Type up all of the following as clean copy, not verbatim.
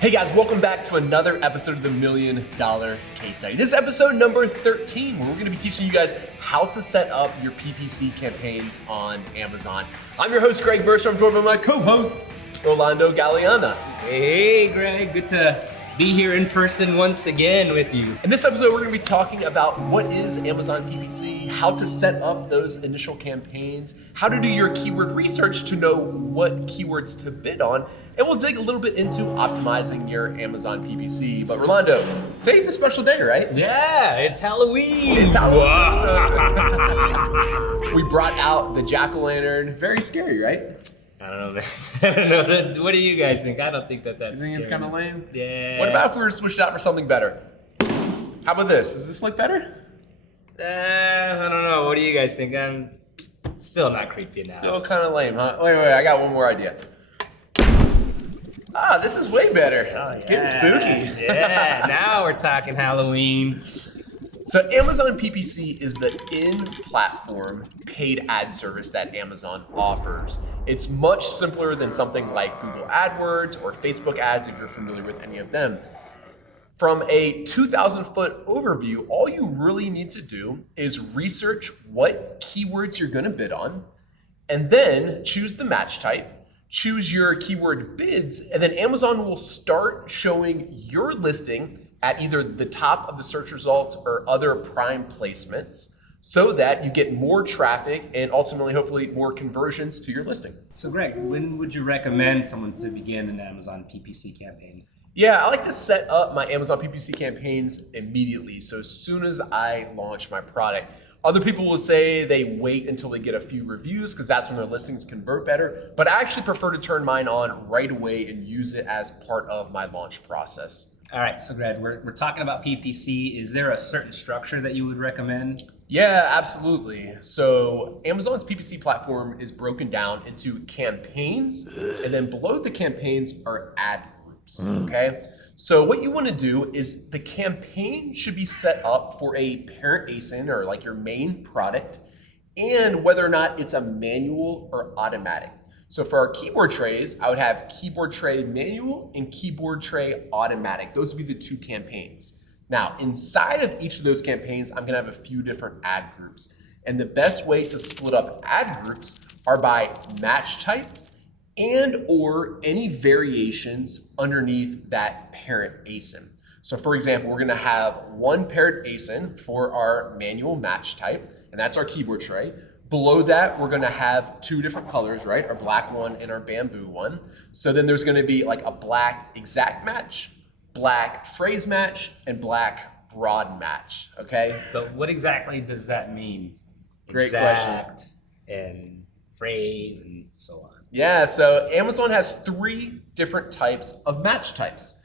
Hey guys, welcome back to another episode of the $1 Million Case Study. This is episode number 13, where we're going to be teaching you guys how to set up your PPC campaigns on Amazon. I'm your host, Greg Burster. I'm joined by my co-host, Rolando Galliana. Hey, Greg. Good to be here in person once again with you. In this episode, we're going to be talking about what is Amazon PPC, how to set up those initial campaigns, how to do your keyword research to know what keywords to bid on, and we'll dig a little bit into optimizing your Amazon PPC. But Rolando, today's a special day, right? Yeah, it's Halloween. It's Halloween. So we brought out the jack-o'-lantern. Very scary, right? I don't know, man. I don't know. What do you guys think? I don't think that's You think it's kind of lame? Yeah. What about if we were to switch it out for something better? How about this? Does this look better? I don't know. What do you guys think? I'm still not creepy enough. Still kind of lame, huh? Wait, I got one more idea. Ah, this is way better. Oh, yeah. Getting spooky. Yeah, now we're talking Halloween. So Amazon PPC is the in-platform paid ad service that Amazon offers. It's much simpler than something like Google AdWords or Facebook ads if you're familiar with any of them. From a 2,000-foot overview, all you really need to do is research what keywords you're going to bid on, and then choose the match type, choose your keyword bids, and then Amazon will start showing your listing at either the top of the search results or other prime placements so that you get more traffic and ultimately, hopefully, more conversions to your listing. So, Greg, when would you recommend someone to begin an Amazon PPC campaign? Yeah, I like to set up my Amazon PPC campaigns immediately. So as soon as I launch my product. Other people will say they wait until they get a few reviews because that's when their listings convert better. But I actually prefer to turn mine on right away and use it as part of my launch process. All right, so Greg, we're talking about PPC. Is there a certain structure that you would recommend? Yeah, absolutely. So Amazon's PPC platform is broken down into campaigns, and then below the campaigns are ad groups, okay? So what you want to do is the campaign should be set up for a parent ASIN or like your main product, and whether or not it's a manual or automatic. So for our keyboard trays, I would have keyboard tray manual and keyboard tray automatic. Those would be the two campaigns. Now, inside of each of those campaigns, I'm gonna have a few different ad groups. And the best way to split up ad groups are by match type and or any variations underneath that parent ASIN. So for example, we're gonna have one parent ASIN for our manual match type, and that's our keyboard tray. Below that, we're gonna have two different colors, right? Our black one and our bamboo one. So then there's gonna be like a black exact match, black phrase match, and black broad match, okay? But what exactly does that mean? Great Exact and phrase and so on. Yeah, so Amazon has three different types of match types.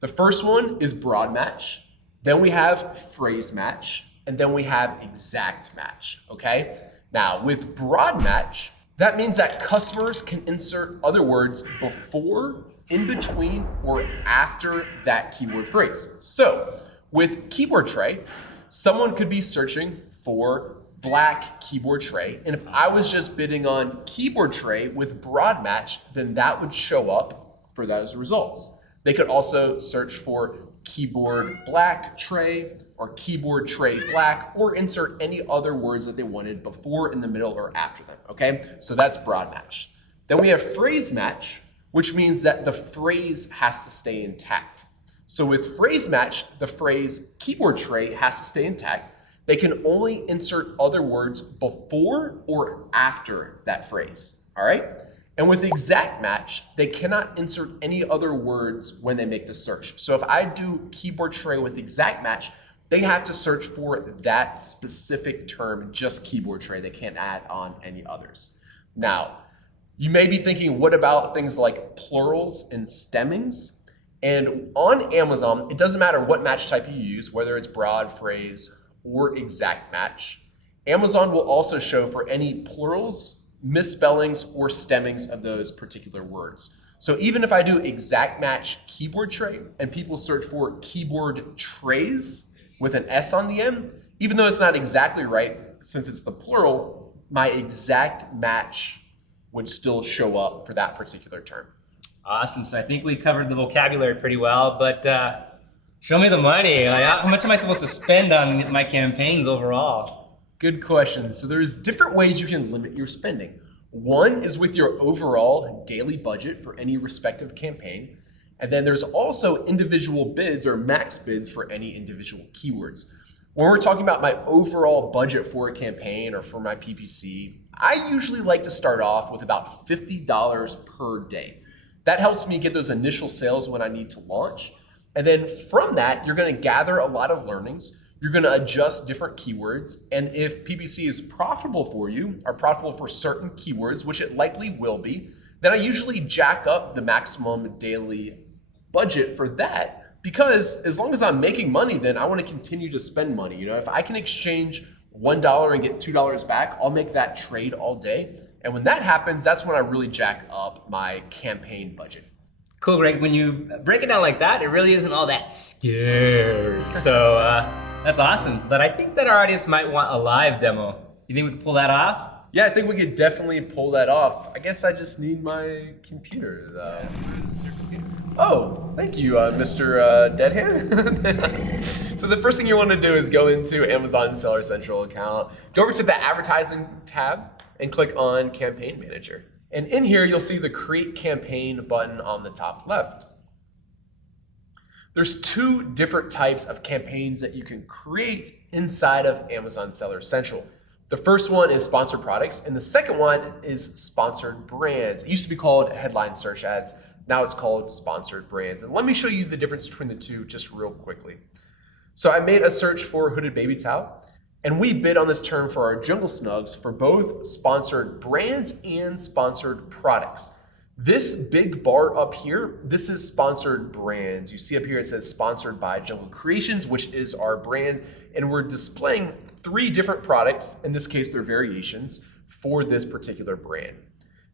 The first one is broad match, then we have phrase match, and then we have exact match, okay? Now, with broad match, that means that customers can insert other words before, in between, or after that keyword phrase. So, with keyboard tray, someone could be searching for black keyboard tray, and if I was just bidding on keyboard tray with broad match, then that would show up for those results. They could also search for keyboard black tray or keyboard tray black, or insert any other words that they wanted before, in the middle, or after them, okay? So that's broad match. Then we have phrase match, which means that the phrase has to stay intact. So with phrase match, the phrase keyboard tray has to stay intact. They can only insert other words before or after that phrase, all right? And with exact match, they cannot insert any other words when they make the search. So if I do keyboard tray with exact match, they have to search for that specific term, just keyboard tray. They can't add on any others. Now, you may be thinking, what about things like plurals and stemmings? And on Amazon, it doesn't matter what match type you use, whether it's broad, phrase, or exact match. Amazon will also show for any plurals, misspellings, or stemmings of those particular words. So even if I do exact match keyboard tray and people search for keyboard trays with an S on the end, even though it's not exactly right, since it's the plural, my exact match would still show up for that particular term. Awesome. So I think we covered the vocabulary pretty well, but show me the money. Like, how much am I supposed to spend on my campaigns overall? Good question. So there's different ways you can limit your spending. One is with your overall daily budget for any respective campaign. And then there's also individual bids or max bids for any individual keywords. When we're talking about my overall budget for a campaign or for my PPC, I usually like to start off with about $50 per day. That helps me get those initial sales when I need to launch. And then from that, you're gonna gather a lot of learnings. You're gonna adjust different keywords. And if PPC is profitable for you, or profitable for certain keywords, which it likely will be, then I usually jack up the maximum daily budget for that, because as long as I'm making money, then I want to continue to spend money. You know, if I can exchange $1 and get $2 back, I'll make that trade all day. And when that happens, that's when I really jack up my campaign budget. Cool, Greg. When you break it down like that, it really isn't all that scary. So that's awesome. But I think that our audience might want a live demo. You think we can pull that off? Yeah, I think we could definitely pull that off. I guess I just need my computer though. Where's your computer? Oh, thank you, Mr. Deadhand. So the first thing you want to do is go into Amazon Seller Central account, go over to the advertising tab and click on Campaign Manager. And in here, you'll see the Create Campaign button on the top left. There's two different types of campaigns that you can create inside of Amazon Seller Central. The first one is sponsored products, and the second one is sponsored brands. It used to be called headline search ads. Now it's called sponsored brands. And let me show you the difference between the two just real quickly. So I made a search for hooded baby towel, and we bid on this term for our Jungle Snugs for both sponsored brands and sponsored products. This big bar up here, this is sponsored brands. You see up here it says sponsored by Jungle Creations, which is our brand, and we're displaying 3 different products, in this case they're variations, for this particular brand.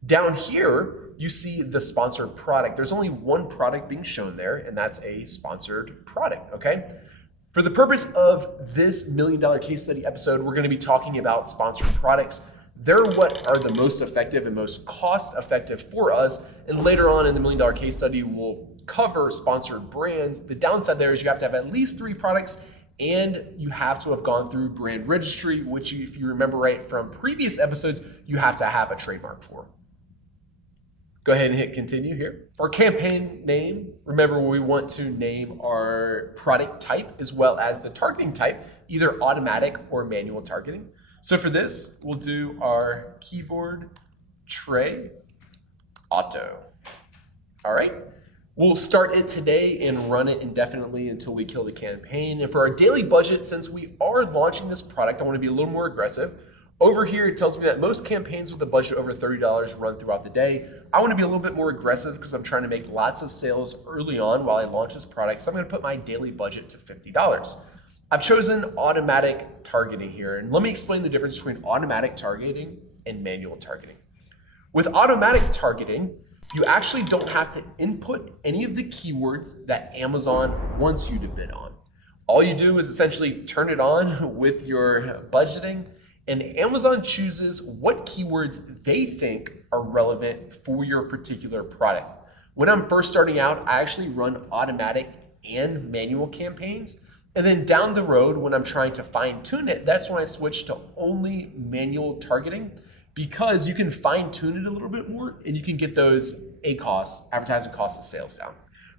Down here, you see the sponsored product. There's only one product being shown there, and that's a sponsored product, okay? For the purpose of this $1 million case study episode, we're gonna be talking about sponsored products. They're what are the most effective and most cost effective for us. And later on in the $1 million case study, we'll cover sponsored brands. The downside there is you have to have at least 3 products, and you have to have gone through brand registry, which if you remember right from previous episodes, you have to have a trademark for. Go ahead and hit continue here. For campaign name, remember we want to name our product type as well as the targeting type, either automatic or manual targeting. So for this, we'll do our keyboard tray auto. All right, we'll start it today and run it indefinitely until we kill the campaign. And for our daily budget, since we are launching this product, I want to be a little more aggressive. Over here, it tells me that most campaigns with a budget over $30 run throughout the day. I want to be a little bit more aggressive because I'm trying to make lots of sales early on while I launch this product. So I'm going to put my daily budget to $50. I've chosen automatic targeting here. And let me explain the difference between automatic targeting and manual targeting. With automatic targeting, you actually don't have to input any of the keywords that Amazon wants you to bid on. All you do is essentially turn it on with your budgeting, and Amazon chooses what keywords they think are relevant for your particular product. When I'm first starting out, I actually run automatic and manual campaigns. And then down the road, when I'm trying to fine tune it, that's when I switch to only manual targeting, because you can fine tune it a little bit more and you can get those ACoS, advertising costs of sales, down.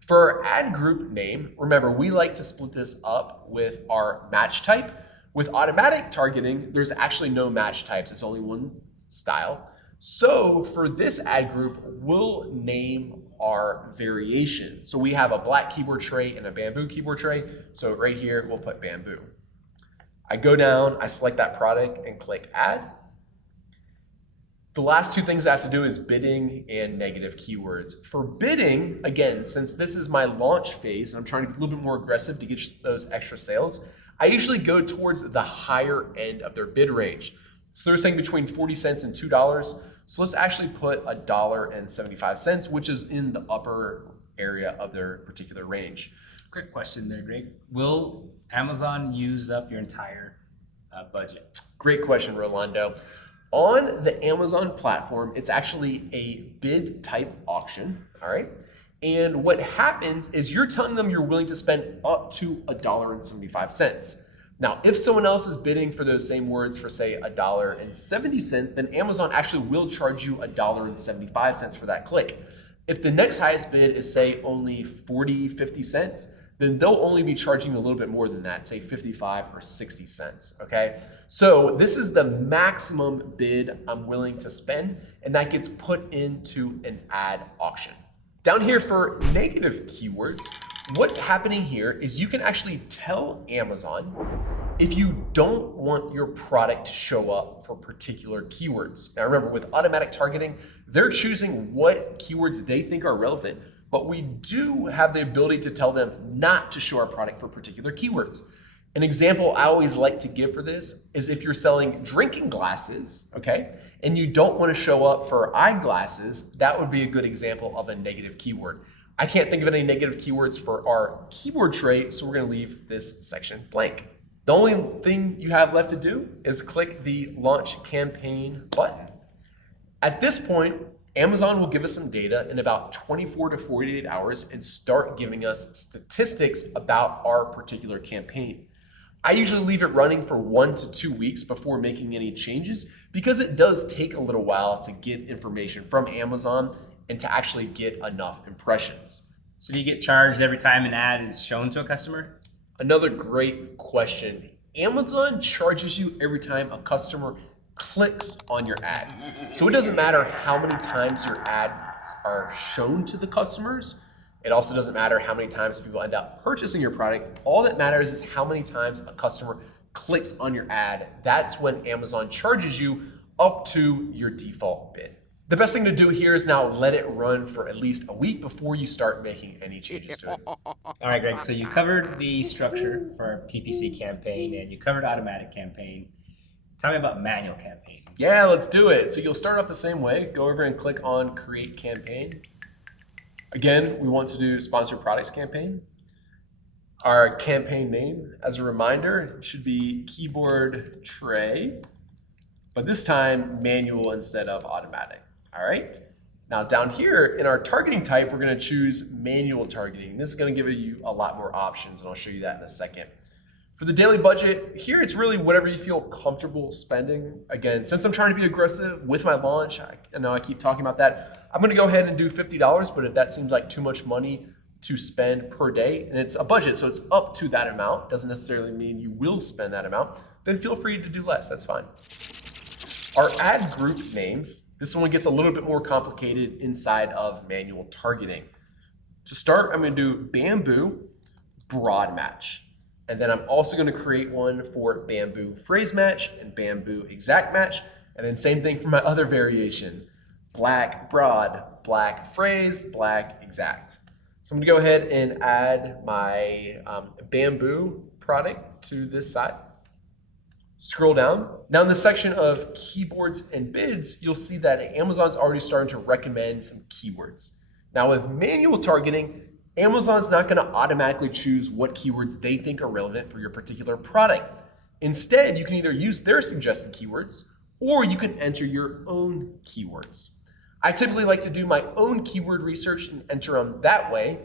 For our ad group name, remember, we like to split this up with our match type. With automatic targeting, there's actually no match types. It's only one style. So for this ad group, we'll name our variation. So we have a black keyboard tray and a bamboo keyboard tray. So right here, we'll put bamboo. I go down, I select that product and click add. The last 2 things I have to do is bidding and negative keywords. For bidding, again, since this is my launch phase and I'm trying to be a little bit more aggressive to get those extra sales, I usually go towards the higher end of their bid range. So they're saying between 40 cents and $2. So let's actually put $1.75, which is in the upper area of their particular range. Quick question there, Greg. Will Amazon use up your entire budget? Great question, Rolando. On the Amazon platform, it's actually a bid type auction, all right? And what happens is you're telling them you're willing to spend up to $1.75. Now, if someone else is bidding for those same words for say $1.70, then Amazon actually will charge you $1.75 for that click. If the next highest bid is say only 40, 50 cents, then they'll only be charging you a little bit more than that, say 55 or 60 cents, okay? So this is the maximum bid I'm willing to spend, and that gets put into an ad auction. Down here for negative keywords, what's happening here is you can actually tell Amazon if you don't want your product to show up for particular keywords. Now remember, with automatic targeting, they're choosing what keywords they think are relevant, but we do have the ability to tell them not to show our product for particular keywords. An example I always like to give for this is if you're selling drinking glasses, okay, and you don't want to show up for eyeglasses, that would be a good example of a negative keyword. I can't think of any negative keywords for our keyboard tray, so we're going to leave this section blank. The only thing you have left to do is click the Launch Campaign button. At this point, Amazon will give us some data in about 24 to 48 hours and start giving us statistics about our particular campaign. I usually leave it running for 1 to 2 weeks before making any changes because it does take a little while to get information from Amazon and to actually get enough impressions. So do you get charged every time an ad is shown to a customer? Another great question. Amazon charges you every time a customer clicks on your ad. So it doesn't matter how many times your ads are shown to the customers. It also doesn't matter how many times people end up purchasing your product. All that matters is how many times a customer clicks on your ad. That's when Amazon charges you up to your default bid. The best thing to do here is now let it run for at least a week before you start making any changes to it. All right, Greg, so you covered the structure for PPC campaign and you covered automatic campaign. Tell me about manual campaign. Yeah, let's do it. So you'll start off the same way. Go over and click on Create Campaign. Again, we want to do Sponsored Products Campaign. Our campaign name, as a reminder, should be Keyboard Tray, but this time manual instead of automatic. All right. Now down here in our targeting type, we're going to choose manual targeting. This is going to give you a lot more options, and I'll show you that in a second. For the daily budget, here it's really whatever you feel comfortable spending. Again, since I'm trying to be aggressive with my launch, I know I keep talking about that, I'm going to go ahead and do $50, but if that seems like too much money to spend per day, and it's a budget, so it's up to that amount, doesn't necessarily mean you will spend that amount, then feel free to do less, that's fine. Our ad group names, this one gets a little bit more complicated inside of manual targeting. To start, I'm going to do Bamboo Broad Match. And then I'm also going to create one for Bamboo Phrase Match and Bamboo Exact Match. And then same thing for my other variation, Black Broad, Black Phrase, Black Exact. So I'm going to go ahead and add my Bamboo product to this side. Scroll down. Now in the section of keyboards and bids, you'll see that Amazon's already starting to recommend some keywords. Now with manual targeting, Amazon's not going to automatically choose what keywords they think are relevant for your particular product. Instead, you can either use their suggested keywords or you can enter your own keywords. I typically like to do my own keyword research and enter them that way.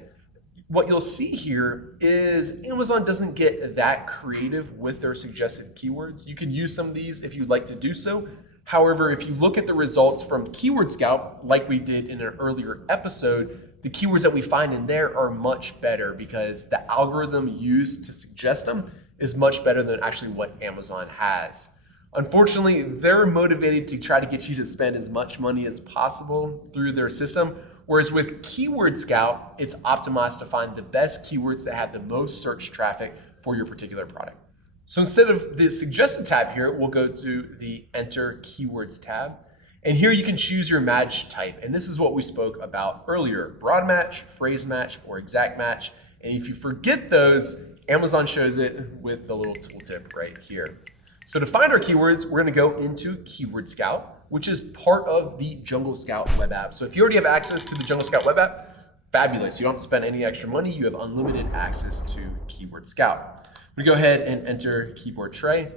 What you'll see here is Amazon doesn't get that creative with their suggested keywords. You can use some of these if you'd like to do so. However, if you look at the results from Keyword Scout, like we did in an earlier episode, the keywords that we find in there are much better because the algorithm used to suggest them is much better than actually what Amazon has. Unfortunately, they're motivated to try to get you to spend as much money as possible through their system, whereas with Keyword Scout, it's optimized to find the best keywords that have the most search traffic for your particular product. So instead of the suggested tab here, we'll go to the Enter Keywords tab. And here you can choose your match type. And this is what we spoke about earlier, broad match, phrase match, or exact match. And if you forget those, Amazon shows it with the little tooltip right here. So to find our keywords, we're gonna go into Keyword Scout, which is part of the Jungle Scout web app. So if you already have access to the Jungle Scout web app, fabulous. You don't have to spend any extra money. You have unlimited access to Keyword Scout. I'm gonna go ahead and enter Keyboard Tray.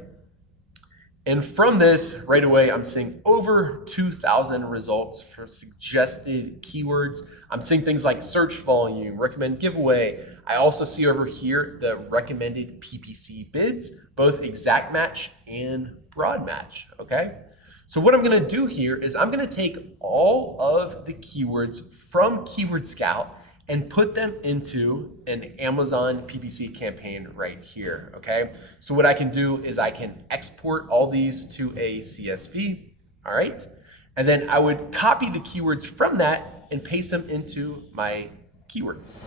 And from this, right away, I'm seeing over 2,000 results for suggested keywords. I'm seeing things like search volume, recommend giveaway. I also see over here the recommended PPC bids, both exact match and broad match, okay? So what I'm gonna do here is I'm gonna take all of the keywords from Keyword Scout and put them into an Amazon PPC campaign right here, okay? So what I can do is I can export all these to a CSV, all right? And then I would copy the keywords from that and paste them into my keywords.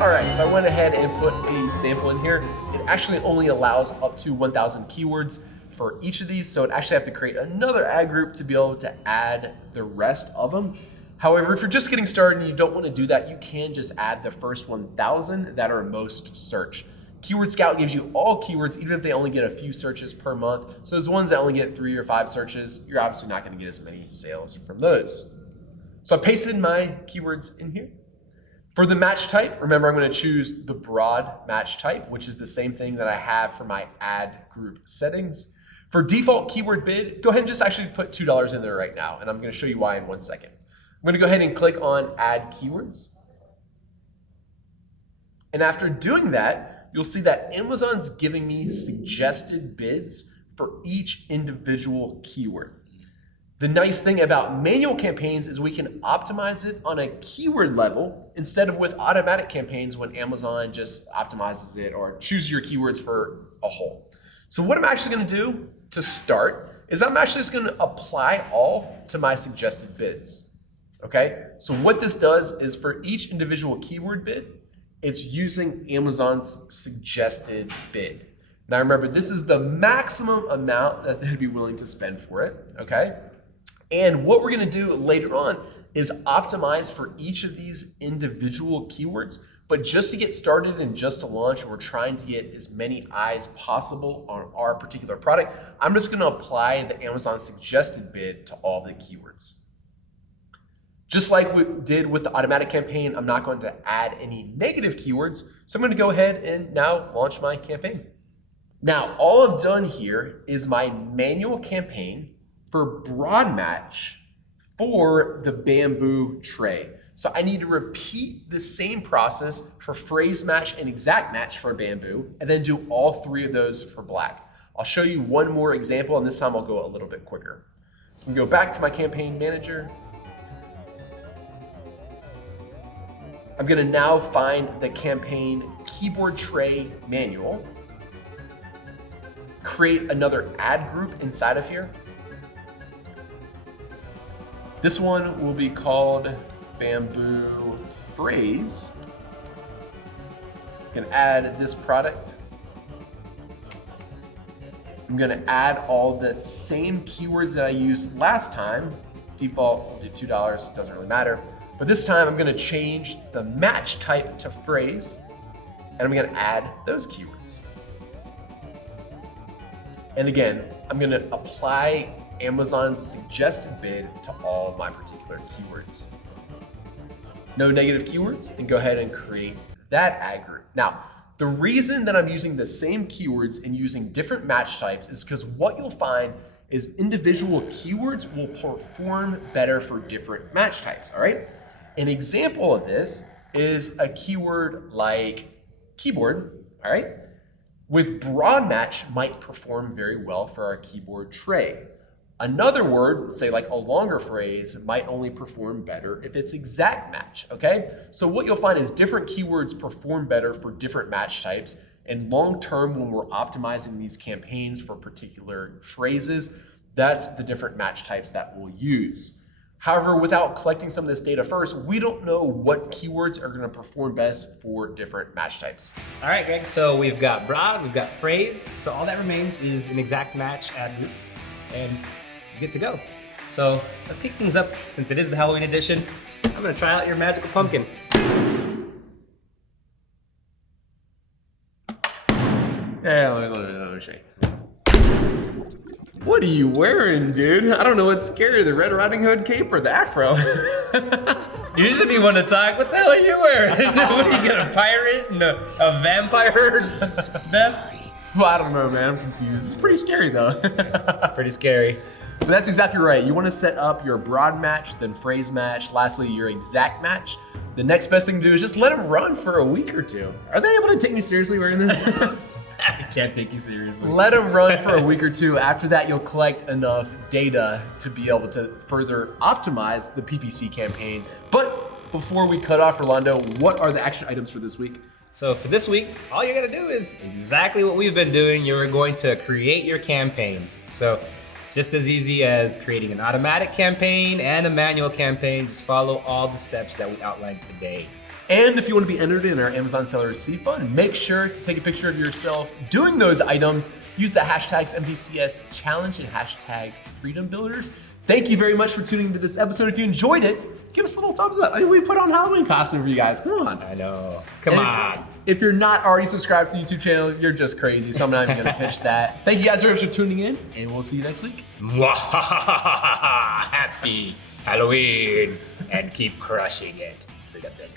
All right, so I went ahead and put a sample in here. It actually only allows up to 1,000 keywords for each of these, so I'd actually have to create another ad group to be able to add the rest of them. However, if you're just getting started and you don't want to do that, you can just add the first 1,000 that are most searched. Keyword Scout gives you all keywords, even if they only get a few searches per month. So those ones that only get 3 or 5 searches, you're obviously not going to get as many sales from those. So I pasted my keywords in here. For the match type, remember I'm going to choose the broad match type, which is the same thing that I have for my ad group settings. For default keyword bid, go ahead and just actually put $2 in there right now, and I'm going to show you why in 1 second. I'm going to go ahead and click on add keywords. And after doing that, you'll see that Amazon's giving me suggested bids for each individual keyword. The nice thing about manual campaigns is we can optimize it on a keyword level instead of with automatic campaigns when Amazon just optimizes it or chooses your keywords for a whole. So what I'm actually going to do to start is I'm actually just going to apply all to my suggested bids. Okay, so what this does is for each individual keyword bid, it's using Amazon's suggested bid. Now remember, this is the maximum amount that they'd be willing to spend for it, okay? And what we're gonna do later on is optimize for each of these individual keywords, but just to get started and just to launch, we're trying to get as many eyes possible on our particular product. I'm just gonna apply the Amazon suggested bid to all the keywords. Just like we did with the automatic campaign, I'm not going to add any negative keywords, so I'm gonna go ahead and now launch my campaign. Now, all I've done here is my manual campaign for broad match for the bamboo tray. So I need to repeat the same process for phrase match and exact match for bamboo, and then do all 3 of those for black. I'll show you one more example, and this time I'll go a little bit quicker. So I'm gonna go back to my campaign manager. I'm gonna now find the campaign keyboard tray manual, create another ad group inside of here. This one will be called Bamboo Phrase. I'm gonna add this product. I'm gonna add all the same keywords that I used last time. Default, we'll do $2, doesn't really matter. But this time I'm gonna change the match type to phrase, and I'm gonna add those keywords. And again, I'm gonna apply Amazon's suggested bid to all of my particular keywords. No negative keywords, and go ahead and create that ad group. Now, the reason that I'm using the same keywords and using different match types is because what you'll find is individual keywords will perform better for different match types, all right? An example of this is a keyword like keyboard, all right? With broad match might perform very well for our keyboard tray. Another word, say like a longer phrase, might only perform better if it's exact match, okay? So what you'll find is different keywords perform better for different match types, and long term when we're optimizing these campaigns for particular phrases, that's the different match types that we'll use. However, without collecting some of this data first, we don't know what keywords are gonna perform best for different match types. All right, Greg, so we've got broad, we've got phrase, so all that remains is an exact match ad group, and you're good to go. So let's kick things up, since it is the Halloween edition. I'm gonna try out your magical pumpkin. Yeah, let me show you. What are you wearing, dude? I don't know what's scarier, the Red Riding Hood cape or the afro. You should be one to talk. What the hell are you wearing? What are you got, a pirate and a vampire vest? Well, I don't know, man. I'm confused. It's pretty scary, though. Pretty scary. But that's exactly right. You want to set up your broad match, then phrase match, lastly, your exact match. The next best thing to do is just let them run for a week or two. Are they able to take me seriously wearing this? I can't take you seriously. Let them run for a week or two. After that, you'll collect enough data to be able to further optimize the PPC campaigns. But before we cut off, Rolando, what are the action items for this week? So for this week, all you gotta do is exactly what we've been doing. You're going to create your campaigns. So just as easy as creating an automatic campaign and a manual campaign. Just follow all the steps that we outlined today. And if you want to be entered in our Amazon Seller Seed Fund, make sure to take a picture of yourself doing those items. Use the hashtags MDCS Challenge and hashtag Freedom Builders. Thank you very much for tuning into this episode. If you enjoyed it, give us a little thumbs up. I mean, we put on Halloween costume for you guys. Come on. I know. Come on. If you're not already subscribed to the YouTube channel, you're just crazy. So I'm not even going to pitch that. Thank you guys very much for tuning in, and we'll see you next week. Happy Halloween and keep crushing it for the vendors.